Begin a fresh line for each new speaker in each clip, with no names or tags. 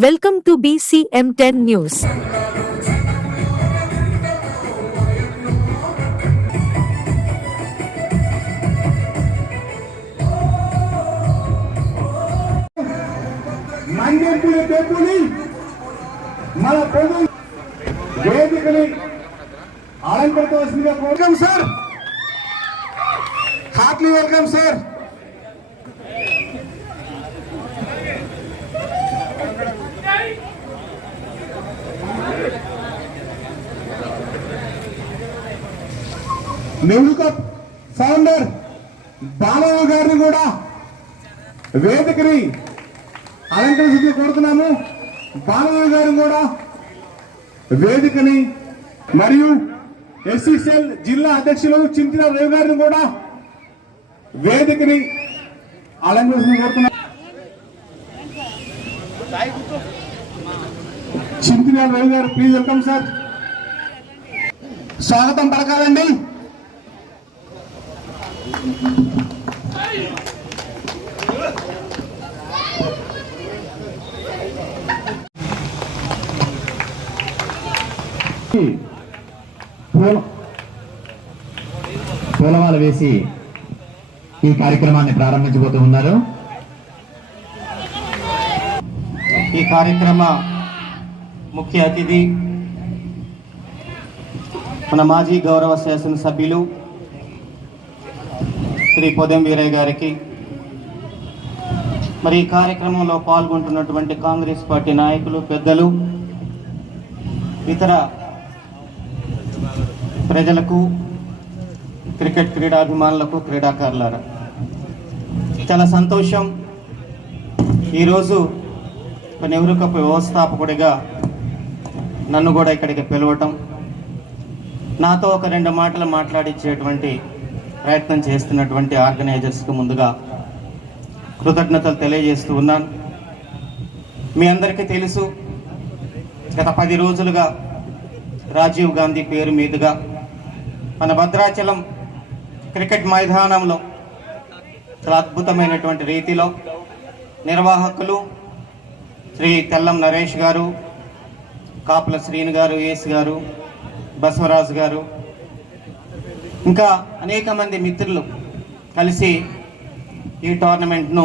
Welcome to BCM 10 News.
మండెంపులి పెంపుని మన ప్రజలు వేదికని అలంకరించవలసిందిగా welcome sir heartily welcome sir Nehru cup founder Balayya గారిని కూడా వేదికని అలంకరించి కోరుతున్నాము. బాలయ్య గారు కూడా వేదికని మరియు ఎస్సీసీఎల్ జిల్లా అధ్యక్షులు చింతిన రవి గారిని కూడా వేదికని అలంకరించి కోరుతున్నాం చింతిన రవి గారు ప్లీజ్ వెల్కమ్ సార్ స్వాగతం పలకాలండి.
పూలమాల వేసి ఈ కార్యక్రమాన్ని ప్రారంభించబోతూ ఉన్నారు.
ఈ కార్యక్రమ ముఖ్య అతిథి మన మాజీ గౌరవ శాసనసభ్యులు శ్రీ పొదెం వీరయ్య గారికి. మరి ఈ కార్యక్రమంలో పాల్గొంటున్నటువంటి కాంగ్రెస్ పార్టీ నాయకులు పెద్దలు ఇతర ప్రజలకు క్రికెట్ క్రీడాభిమానులకు క్రీడాకారులారా. చాలా సంతోషం. ఈరోజు ఒక నెహ్రూ కప్ వ్యవస్థాపకుడిగా నన్ను కూడా ఇక్కడికి పిలవటం. నాతో ఒక రెండు మాటలు మాట్లాడించేటువంటి ప్రయత్నం చేస్తున్నటువంటి ఆర్గనైజర్స్కు ముందుగా కృతజ్ఞతలు తెలియజేస్తూ ఉన్నాను. మీ అందరికీ తెలుసు గత పది రోజులుగా రాజీవ్ గాంధీ పేరు మీదుగా మన భద్రాచలం క్రికెట్ మైదానంలో చాలా అద్భుతమైనటువంటి రీతిలో నిర్వాహకులు శ్రీ తెల్లం నరేష్ గారు కాపుల శ్రీను గారు ఏసు గారు బసవరాజు గారు ఇంకా అనేక మంది మిత్రులు కలిసి ఈ టోర్నమెంట్ను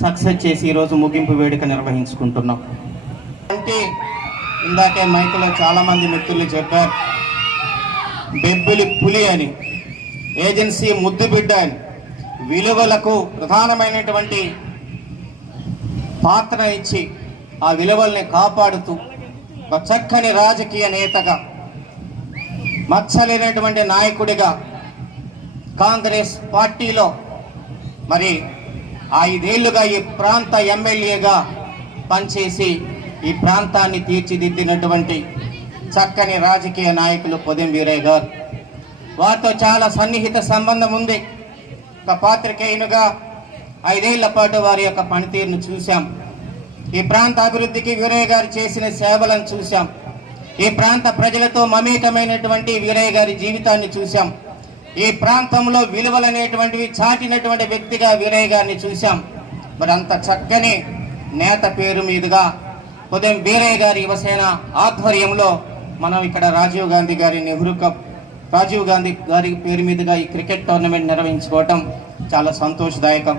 సక్సెస్ చేసి ఈరోజు ముగింపు వేడుక నిర్వహించుకుంటున్నాం. అంటే ఇందాకే మైకులో చాలామంది మిత్రులు చెప్పారు బెబ్బులి పులి అని ఏజెన్సీ ముద్దు బిడ్డ అని. విలువలకు ప్రధానమైనటువంటి పాత్ర ఇచ్చి ఆ విలువల్ని కాపాడుతూ ఒక చక్కని రాజకీయ నేతగా మచ్చలేనటువంటి నాయకుడిగా కాంగ్రెస్ పార్టీలో మరి ఐదేళ్ళుగా ఈ ప్రాంత ఎమ్మెల్యేగా పనిచేసి ఈ ప్రాంతాన్ని తీర్చిదిద్దినటువంటి చక్కని రాజకీయ నాయకులు పొదెం వీరయ్య గారు. వారితో చాలా సన్నిహిత సంబంధం ఉంది. ఒక పాత్రికేయునుగా ఐదేళ్ళ పాటు వారి యొక్క పనితీరును చూశాం. ఈ ప్రాంత అభివృద్ధికి వీరయ్య గారు చేసిన సేవలను చూశాం. ఈ ప్రాంత ప్రజలతో మమేకమైనటువంటి వీరయ్య గారి జీవితాన్ని చూశాం. ఈ ప్రాంతంలో విలువలనేటువంటివి చాటినటువంటి వ్యక్తిగా వీరయ్య గారిని చూశాం. మరి అంత చక్కని నేత పేరు మీదుగా ఉదయం వీరయ్య గారి యువసేన ఆధ్వర్యంలో మనం ఇక్కడ రాజీవ్ గాంధీ గారి నెహ్రూ కప్ రాజీవ్ గాంధీ గారి పేరు మీదుగా ఈ క్రికెట్ టోర్నమెంట్ నిర్వహించుకోవటం చాలా సంతోషదాయకం.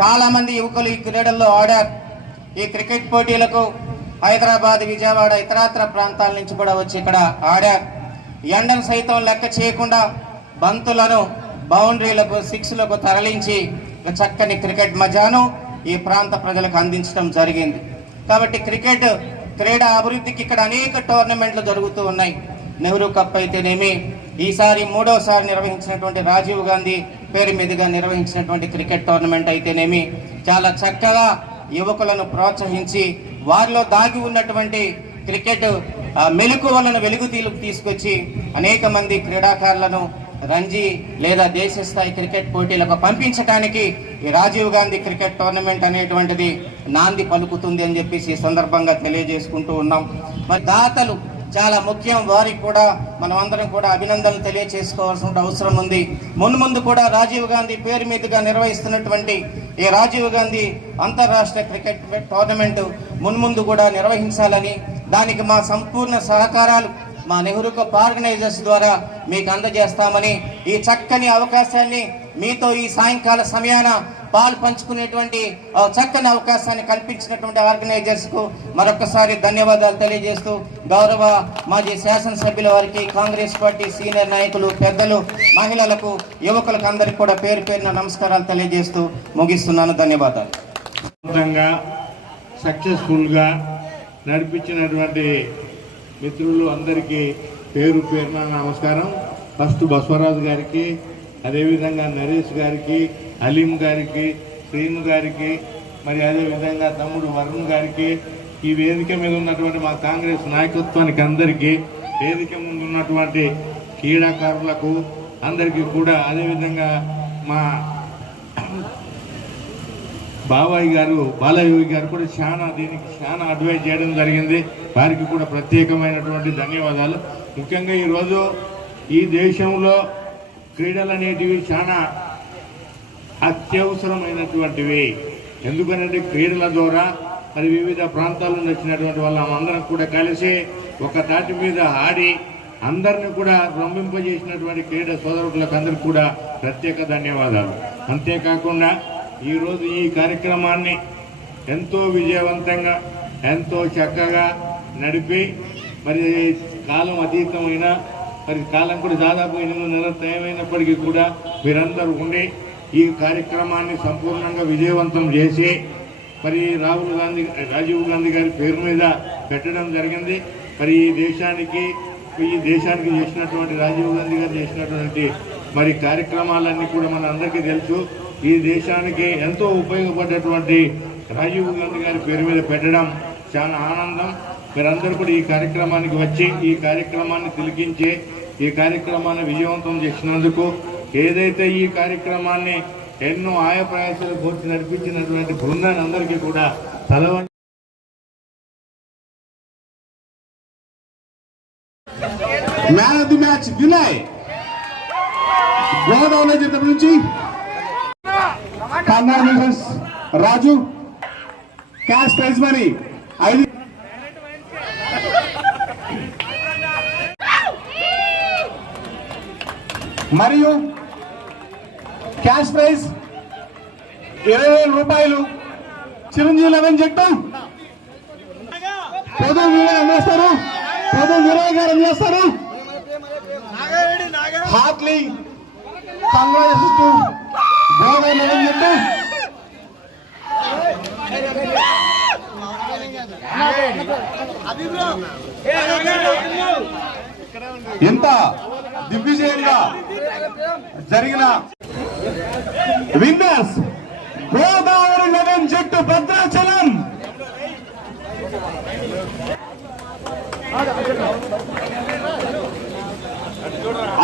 చాలామంది యువకులు ఈ క్రీడల్లో ఆడారు. ఈ క్రికెట్ పోటీలకు హైదరాబాద్ విజయవాడ ఇతరాత్ర ప్రాంతాల నుంచి కూడా వచ్చి ఇక్కడ ఆడారు. ఎండను సైతం లెక్క చేయకుండా బంతులను బౌండరీలకు సిక్స్లకు తరలించి చక్కని క్రికెట్ మజాను ఈ ప్రాంత ప్రజలకు అందించడం జరిగింది. కాబట్టి క్రికెట్ క్రీడా అభివృద్ధికి ఇక్కడ అనేక టోర్నమెంట్లు జరుగుతూ ఉన్నాయి. నెహ్రూ కప్ అయితేనేమి ఈసారి మూడోసారి నిర్వహించినటువంటి రాజీవ్ గాంధీ పేరు మీదుగా నిర్వహించినటువంటి క్రికెట్ టోర్నమెంట్ అయితేనేమి చాలా చక్కగా యువకులను ప్రోత్సహించి వారిలో దాగి ఉన్నటువంటి క్రికెట్ మెలకువలను వెలుగు తీలుకు తీసుకొచ్చి అనేక మంది క్రీడాకారులను రంజీ లేదా దేశ స్థాయి క్రికెట్ పోటీలకు పంపించడానికి ఈ రాజీవ్ గాంధీ క్రికెట్ టోర్నమెంట్ అనేటువంటిది నాంది పలుకుతుంది అని చెప్పేసి ఈ సందర్భంగా తెలియజేసుకుంటూ ఉన్నాం. మరి దాతలు చాలా ముఖ్యం. వారికి కూడా మనం అందరం కూడా అభినందనలు తెలియచేసుకోవాల్సిన అవసరం ఉంది. మున్ముందు కూడా రాజీవ్ గాంధీ పేరు మీదుగా నిర్వహిస్తున్నటువంటి ఈ రాజీవ్ గాంధీ అంతర్రాష్ట్ర క్రికెట్ టోర్నమెంట్ మున్ముందు కూడా నిర్వహించాలని దానికి మా సంపూర్ణ సహకారాలు మా నెహ్రూ కప్ ఆర్గనైజర్స్ ద్వారా మీకు అందజేస్తామని ఈ చక్కని అవకాశాన్ని మీతో ఈ సాయంకాల సమయాన పాలు పంచుకునేటువంటి చక్కని అవకాశాన్ని కల్పించినటువంటి ఆర్గనైజర్స్కు మరొకసారి ధన్యవాదాలు తెలియజేస్తూ గౌరవ మాజీ శాసనసభ్యుల వారికి కాంగ్రెస్ పార్టీ సీనియర్ నాయకులు పెద్దలు మహిళలకు యువకులకు అందరికీ కూడా పేరు పేరున నమస్కారాలు తెలియజేస్తూ ముగిస్తున్నాను. ధన్యవాదాలు.
సక్సెస్ఫుల్గా నడిపించినటువంటి మిత్రులు అందరికీ పేరు పేరున నమస్కారం. ఫస్ట్ బసవరాజు గారికి అదేవిధంగా నరేష్ గారికి అలీం గారికి శ్రీను గారికి మరి అదేవిధంగా తమ్ముడు వరుణ్ గారికి ఈ వేదిక మీద ఉన్నటువంటి మా కాంగ్రెస్ నాయకత్వానికి అందరికీ వేదిక ముందు ఉన్నటువంటి క్రీడాకారులకు అందరికీ కూడా అదేవిధంగా మా బాబాయ్ గారు బాలయోగి గారు కూడా చాలా దీనికి చాలా అడ్వైజ్ చేయడం జరిగింది. వారికి కూడా ప్రత్యేకమైనటువంటి ధన్యవాదాలు. ముఖ్యంగా ఈరోజు ఈ దేశంలో క్రీడలు అనేటివి చాలా అత్యవసరమైనటువంటివి. ఎందుకనంటే క్రీడల ద్వారా మరి వివిధ ప్రాంతాల నుంచి వచ్చినటువంటి వాళ్ళందరం కూడా కలిసి ఒక తాటి మీద ఆడి అందరిని కూడా రొంబింపజేసినటువంటి క్రీడ సోదరులకు అందరికీ కూడా ప్రత్యేక ధన్యవాదాలు. అంతేకాకుండా ఈరోజు ఈ కార్యక్రమాన్ని ఎంతో విజయవంతంగా ఎంతో చక్కగా నడిపి మరి కాలం అతీతమైన మరి కాలం కూడా దాదాపు ఎనిమిది టైం కూడా మీరందరూ ఉండి ఈ కార్యక్రమాన్ని సంపూర్ణంగా విజయవంతం చేసి మరి రాహుల్ గాంధీ రాజీవ్ గాంధీ గారి పేరు మీద పెట్టడం జరిగింది. మరి ఈ దేశానికి ఈ దేశానికి చేసినటువంటి రాజీవ్ గాంధీ గారు చేసినటువంటి మరి కార్యక్రమాలన్నీ కూడా మన అందరికీ తెలుసు. ఈ దేశానికి ఎంతో ఉపయోగపడేటువంటి రాజీవ్ గాంధీ గారి పేరు మీద పెట్టడం చాలా ఆనందం. మీరందరూ కూడా ఈ కార్యక్రమానికి వచ్చి ఈ కార్యక్రమాన్ని తిలికించే ఈ కార్యక్రమాన్ని విజయవంతం చేసినందుకు ఏదైతే ఈ కార్యక్రమాన్ని ఎన్నో ఆయా ప్రయాసాలు కోర్చి నడిపించినటువంటి బృందాన్ని అందరికీ కూడా తలవ
man of the match Vinay Godavari జిల్లా నుంచి. Congratulations Raju cash prize money ఐదు మరియు క్యాష్ ప్రైజ్ ఇరవై వేల రూపాయలు. చిరంజీవి లెవెన్ జట్టు పొదు వీరయ్య అందిస్తారు. పొదు వీరయ్య గారు హార్ట్లీ కంగ్రాచులేషన్స్ టు లెవెన్ జట్టు ఎంత దిగ్విజయంగా జరిగిన విన్నర్స్ గోదావరి లెవెన్ జట్టు భద్రాచలం.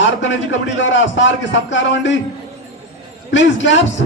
ఆర్గనైజ్ కమిటీ ద్వారా సార్కి సత్కారం అండి. Please claps.